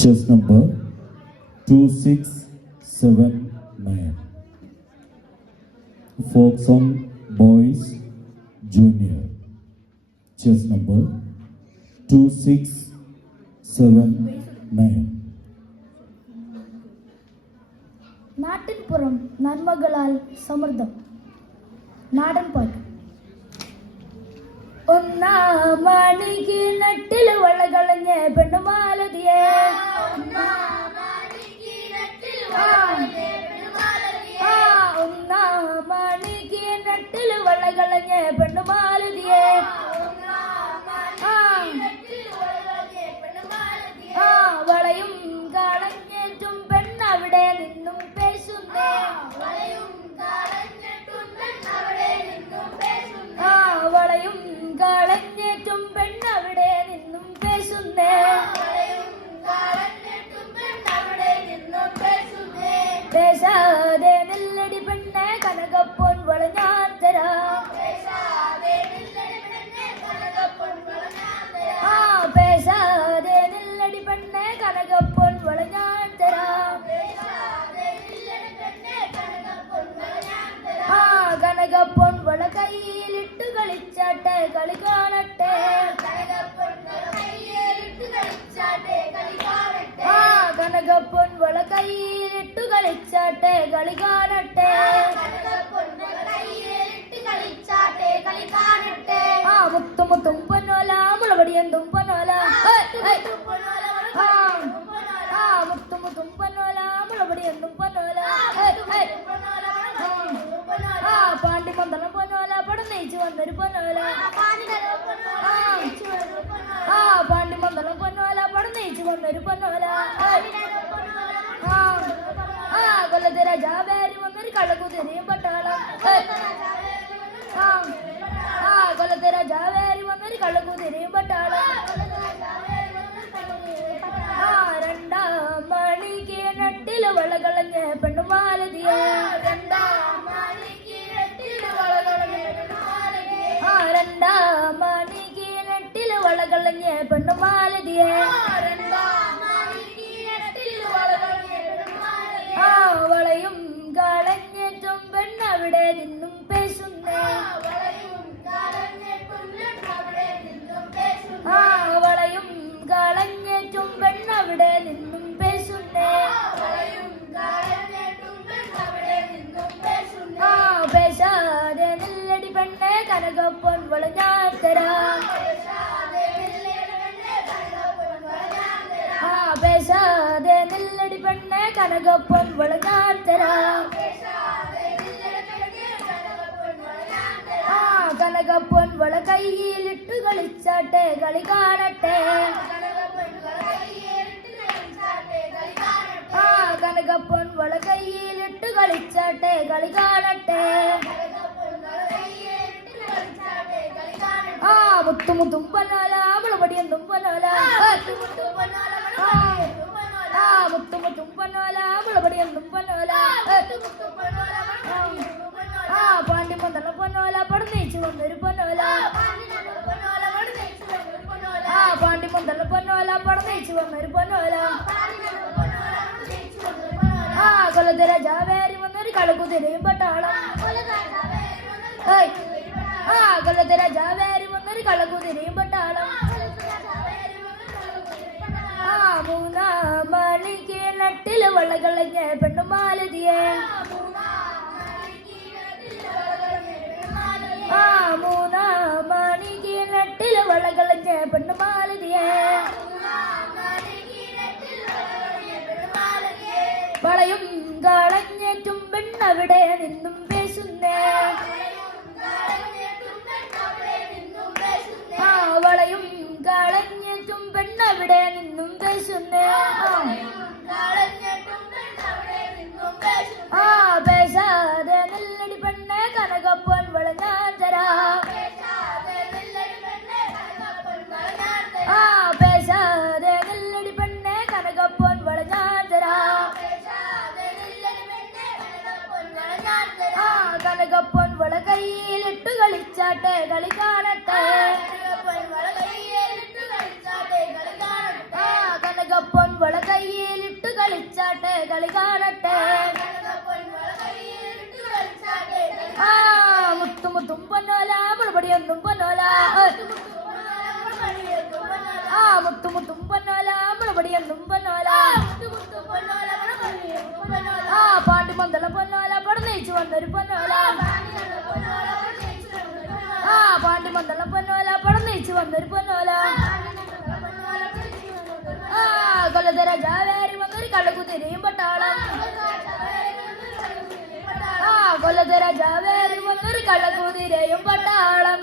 Chess number 2679. Folksong Boys Junior. Chess number 2679. നാട്ടിൻപുറം നന്മകളാൽ സമൃദ്ധം. നാടൻ പാട്ട്. ഒന്നാം മണിക്ക് നട്ടില് വളകളഞ്ഞ പെണ്ണുമാലതിയെ, ഒന്നാം മണിക്ക് നട്ടില് വളകളഞ്ഞ പെണ്ണുമാലതിയെ, വളയും കളഞ്ഞേറ്റും പെണ്ണവിടെ നിന്നും പേശുന്നേ, വളയും കളഞ്ഞേറ്റും പെണ്ണവിടെ നിന്നും പേശുന്നേ, പേശാതെ നെല്ലടി പെണ്ണെ കനകപ്പൊൻ വള ഞാൻ തരാം, പേശാതെ നെല്ലടി പെണ്ണെ കനകപ്പൊൻ വള ഞാൻ തരാം. കനകപ്പൊൻ വള കയ്യിലിട്ട് കളിച്ചാട്ടെ കളി കാണട്ടെ, കനകപ്പൊൻ വള കയ്യിലിട്ട് കളിച്ചാട്ടെ കളി കാണട്ടെ. മുത്തുമുത്തും പൊന്നോല മുളപടിയെന്തും പൊന്നോല, മുത്തുമുത്തും പൊന്നോല മുളപടിയെന്തും പൊന്നോല, പാണ്ടി പന്തളം പൊന്നോല പടന്നയിച്ചു വന്നൊരു പൊന്നോല, പാണ്ടി പന്തളം പൊന്നോല പടന്നയിച്ചു വന്നൊരു പൊന്നോല, കൊല്ലത്തെ രാജാവേരി വന്നൊരു കള്ളക്കുതിരയും പട്ടാളം, കൊല്ലത്തെ രാജാവേരി വന്നൊരു കള്ളക്കുതിരയും പട്ടാളം. രണ്ടാം മണിക്ക് നട്ടില് വളകളഞ്ഞ പെണ്ണുമാലതിയെ, രണ്ടാം മണിക്ക് നട്ടില് വളകളഞ്ഞ പെണ്ണുമാലതിയെ, വളയും കളഞ്ഞേറ്റും പെണ്ണവിടെ നിന്നും പേശുന്നേ, വളയും കളഞ്ഞേറ്റും പെണ്ണവിടെ നിന്നും പേശുന്നേ, പേശാതെ നെല്ലടി പെണ്ണെ കനകപ്പൊൻ വള ഞാൻ തരാം, പേശാതെ നെല്ലടി പെണ്ണെ കനകപ്പൊൻ വള ഞാൻ തരാം. കനകപ്പൊൻ വള കയ്യിലിട്ട് കളിച്ചാട്ടെ കളി കാണട്ടെ, കനകപ്പൊൻ വള കയ്യിലിട്ട് കളിച്ചാട്ടെ കളി കാണട്ടെ. മുത്തുമുത്തും പൊന്നോല മുളപടിയെന്തും പൊന്നോല, മുത്തുമുത്തും പൊന്നോല മുളപടിയെന്തും പൊന്നോല, പാണ്ടി പന്തളം പൊന്നോല പടന്നയിച്ചു വന്നൊരു പൊന്നോല, പാണ്ടി പന്തളം പൊന്നോല പടന്നയിച്ചു വന്നൊരു പൊന്നോല, കൊല്ലത്തെ രാജാവേരി വന്നൊരു കള്ളക്കുതിരയും പട്ടാളം, കൊല്ലത്തെ രാജാവേരി വന്നൊരു കള്ളക്കുതിരയും പട്ടാളം. മൂന്നാം മണിക്ക് നട്ടില് വളകളഞ്ഞ പെണ്ണുമാലതിയെ, മൂന്നാം മണിക്ക് നട്ടില് വളകളഞ്ഞ പെണ്ണുമാലതിയെ, വളയും കളഞ്ഞേറ്റും പെണ്ണവിടെ നിന്നും പേശുന്നേ, വളയും കളഞ്ഞേറ്റും പെണ്ണവിടെ നിന്നും പേശുന്നേ, പേശാതെ നെല്ലടി പെണ്ണെ കനകപ്പൊൻ വള ഞാൻ തരാം, പേശാതെ നെല്ലടി പെണ്ണെ കനകപ്പൊൻ വള ഞാൻ തരാം. കനകപ്പൊൻ വള കയ്യിലിട്ട് കളിച്ചാട്ടെ കളി കാണട്ടെ, കനകപ്പൊൻ വള എന്നും പൊന്നോല ആ മുത്തും പൊന്നോല മുളപടി എന്നും പൊന്നോല ആ പാണ്ടി മന്ദള പൊന്നോല പടന്നയിച്ചു വന്നൊരു പൊന്നോല ആ പാണ്ടി മന്ദള പൊന്നോല പടന്നയിച്ചു വന്നൊരു പൊന്നോല ആ കൊല്ലത്തര ജാവേരി വന്നൊരു കടകുതിരയും പട്ടാളം ആ കൊല്ലത്തര ജാവേരി വന്നൊരു കടകുതിരയും പട്ടാളം